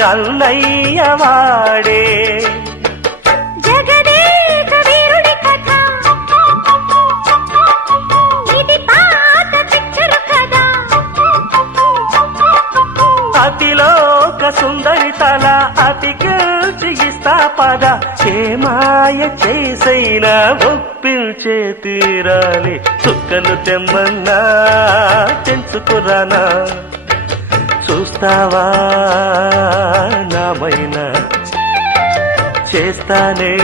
అన్నయ్య వాడే. జగదేక వీరుడి కథ ఇది పాత పిక్చరు కదా. అతిలోక సుందరి తల అతికిల్చిగిస్తా పద. మాయ చేసైనా ఒప్పించే తీరాలి. చుక్కలు తెమ్మన్నా తెంచుకురానా, చూస్తావా నామైనా చేస్తానే.